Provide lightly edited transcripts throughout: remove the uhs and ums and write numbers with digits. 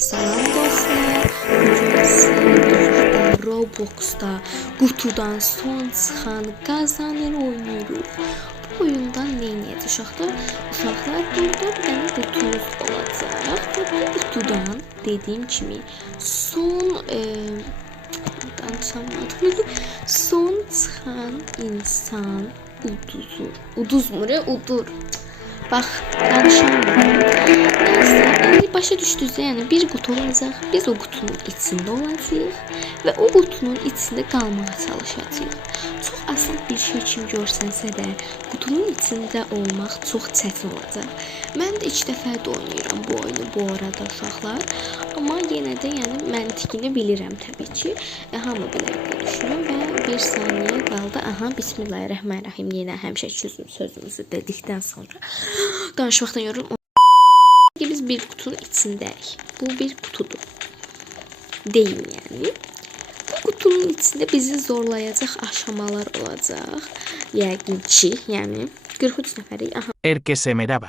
Salam dostlar, bugün sizlerle Roblox'ta kutudan son çıxan qazanır oynuyoruz. Bu oyundan ne niyet uşaqlar? Uşaqlar burada bir tane kutumuz olacaq. Bu kutudan dediğim kimi son son çıxan insan uduz mu? Udur. Bax, danışamıyorum. Neyse, başa düşdünüzsə, yəni bir qutu olacaq. Biz o qutunun içində olacağıq və o qutunun içində qalmağa çalışacağıq. Çox asan bir şey kimi görsənsə də, qutunun içində olmaq çox çətin olacaq. Mən də 2 dəfə də oynayıram bu oyunu bu arada uşaqlar. Amma yenə də yəni məntiqini bilirəm təbii ki. Hamı bilər deyə düşünürəm və 1 saniyə qaldı. Aha, bismillahirrahmanirrahim. Yenə həmişə sözümüzü dedikdən sonra danışmaqdan yoruldum. Biz bir kutunun içindəyik. Bu bir kutudur. Deyim yani. Bu kutunun içinde bizi zorlayacak aşamalar olacak. Yəqin ki, yani 43 nəfərik. Aha. Herkese merhaba.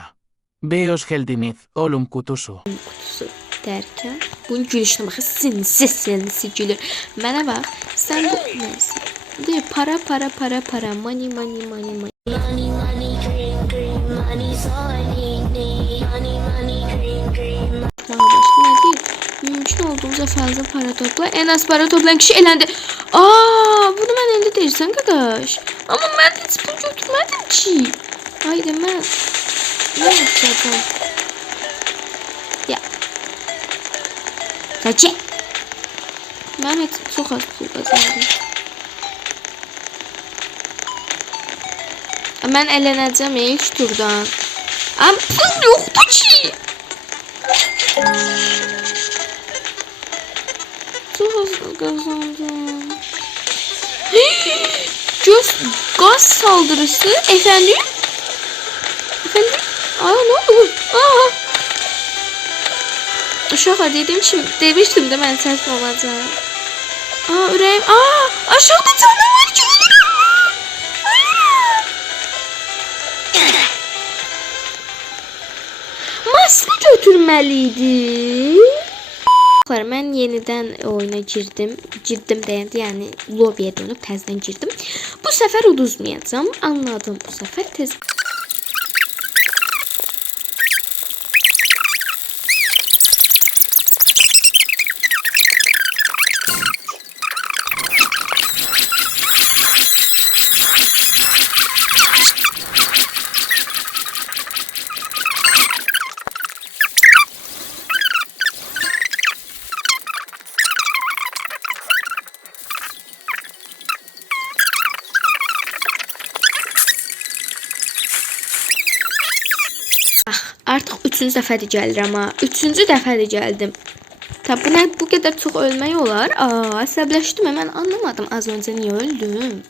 Beos geldiniz olum kutusu. Kutusu derken bunun gülüşünə baxın. Sinsi gülür. Mənə bax. Sən bu neyse. Deyir para money. Mümkün olduğunca fazla para topla. En az para toplayan kişi elendi. Bunu ben elde değilsen kardeş. Ama ben hiç pul götürmedim ki. Haydi ben ne yapacağım? Ya. Kaçı? Ben hiç çok az pul kazandım. Ben eleneceğim ilk turdan. Ama pul yoktu ki. Çok hızlı kazandım. Gaz saldırısı. Efendim? Ne oldu? Uşağa demiştim de ben ters olacağım. Ürəyim. Aşağıda canavar ki ölürüm. Maske götürmeliydi. Mən yenidən oyuna girdim deyəndə, yəni lobiyə dönüb təzədən girdim. Bu səfər uduzmayacağam. Anladım bu səfər tez. Artıq 3-cü dəfədir gəlirəm ha. 3-cü dəfədir gəldim. Tabi bu qədər çox ölmək olar. Əsəbləşdim. Mən anlamadım az öncə niyə öldüm.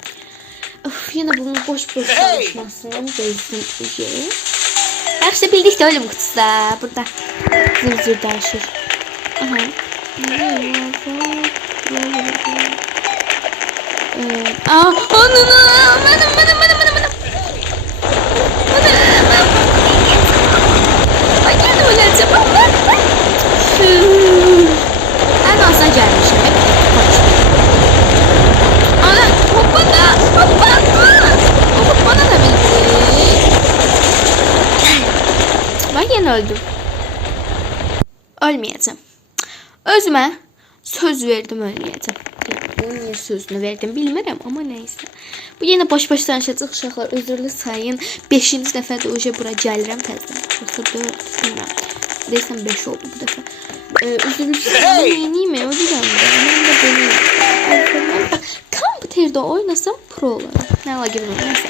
Yenə bunun boş çalışmasını deyilsin. Yaxşı bildik də ölüm kutusu da. Burada zır dəyişir. Aha. En azından gelmişim. Ana hoppana da bildi. Ben yine öldüm. Ölmeyeceğim. Özüme söz verdim ölmeyeceğim. Yani niye sözünü verdim bilmirəm ama neyse. Bu yine boş danışacaq uşaqlar, özürlü sayın. 5-ci dəfə də oje bura gəlirəm təzədən. Yoxsa 4 bilmirəm. Desem 5 oldu bu defa. Üzülürüm. Yeniyim ya. O yüzden ben de deneyim. Kompüterde oynasam pro olurum. Ne ala gibi olur. Neyse.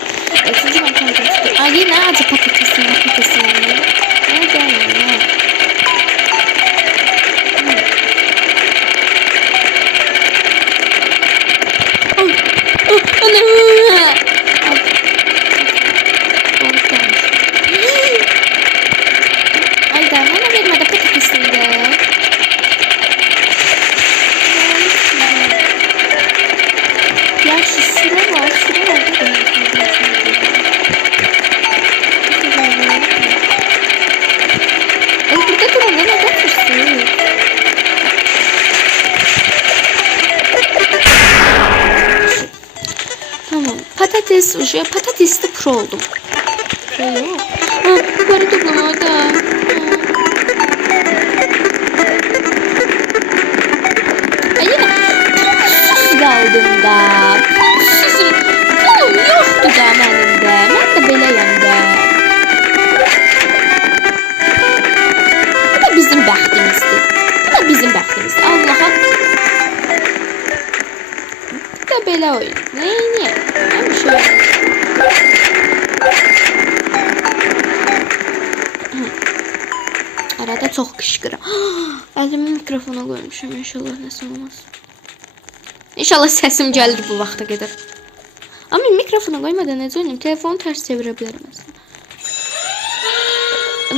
Sizce ben kompüterde. Yine acı patatesin. Ne gelmiyor ya. patates uje patatesli pro oldum. Yok. Ha, para toplamada. Yine pulsuz qaldım da. Pulsuzum. Pulum yoxdur da mənim də. Mən də beləyəm də. Bu da bizim bəxtimizdir. Bu da bizim bəxtimizdir. Allah'a. Bu da belə oyun. Neyini? Həmişə. Arada çox qışqıram. Əlimi mikrofona qoymuşam. İnşallah nəsə olmaz. İnşallah səsim gəlir bu vaxta qədər. Amma mikrofona qoymadan necə oynayım? Telefonu tərs çevirə bilərəm məsələn.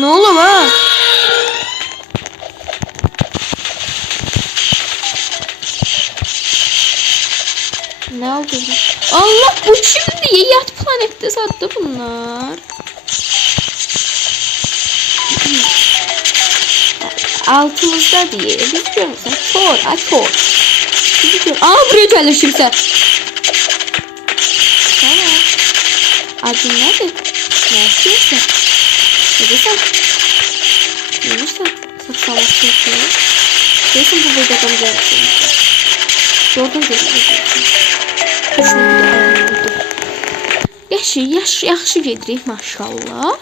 Nə olub ha? Nə oldu? Allah, bu kimdir? Yat planetdə satdı bunlar. Altımızda diye. Biz görmüşsün. Tor, ator. Aa, buraya gəlir kimsə. Tamam. Adın nədir? Nə istəyirsən? Edirsən? Yemirsən? Saçlamak istəyirsən? Deyirsən bu burada adam görmüşsün. Doğrudan görmüşsün. Yaxşı gedirik maşallah.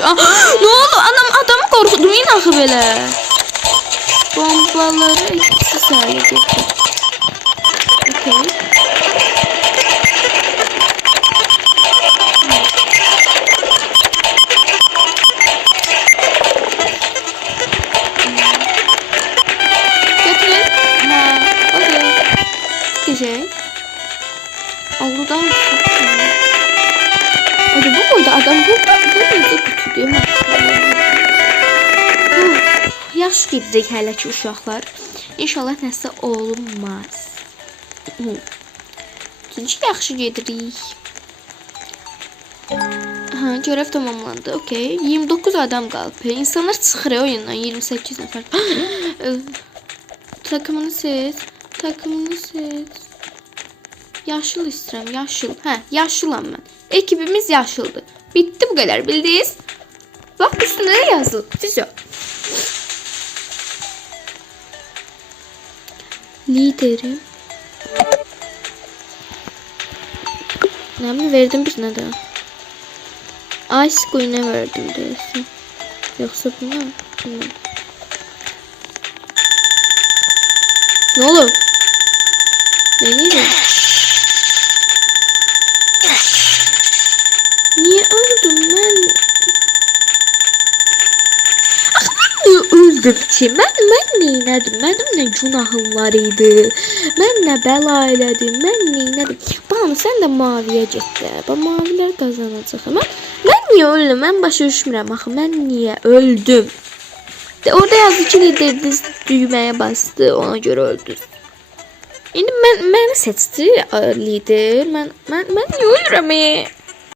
Ne oldu? Adamı qorxudum yine axı belə. Bombaları etkisiz hale getir. Okay. Getirin. Ha, okay. Güzel. Allah'tan hadi bu boyda adam burada kutu diyor. Yaxşı gedəcək hələ ki uşaqlar. İnşallah nəsə olmaz. Çünki yaxşı gedirik. Ha, görev tamamlandı. Okay. 29 adam qaldı. İnsanlar çıxır oyundan 28 nəfər. Takımını seç. Takımını seç. Yaşıl istəyirəm, yaşıl. Hə, yaşılam mən. Ekibimiz yaşıldı. Bitti bu kadar, bildiniz? Bak üstünde de yazılı. Füzyon. Liderim. Ne mi verdim birine de? Ice Queen'e verdim diyorsun. Yoksa buna mı? Ne olur? Ne diyeyim? Niye öldüm ben? Niye öldüm ki? Ben neyledim? Benim ne günahım var idi? Ben ne bela elədim? Ben neyledim? Bana sen de maviye gitti. Ben maviler kazanacak ama ben niye öldüm? Ben başa düşmürəm axı. Ben niye öldüm? Orada yazdı ki lideriniz düğmeye bastı. Ona göre öldü. İndi məni seçdi lider. Mən niyə ölürəm?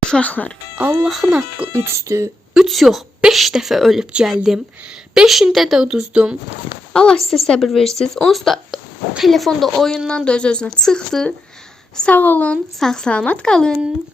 Uşaqlar, Allahın haqqı 3'dür. 3 yox, 5 dəfə ölüb gəldim. 5'ində də uduzdum. Allah sizə səbir versin. Onsuz da telefonda oyundan da öz-özünə çıxdı. Sağ olun, sağ salamat qalın.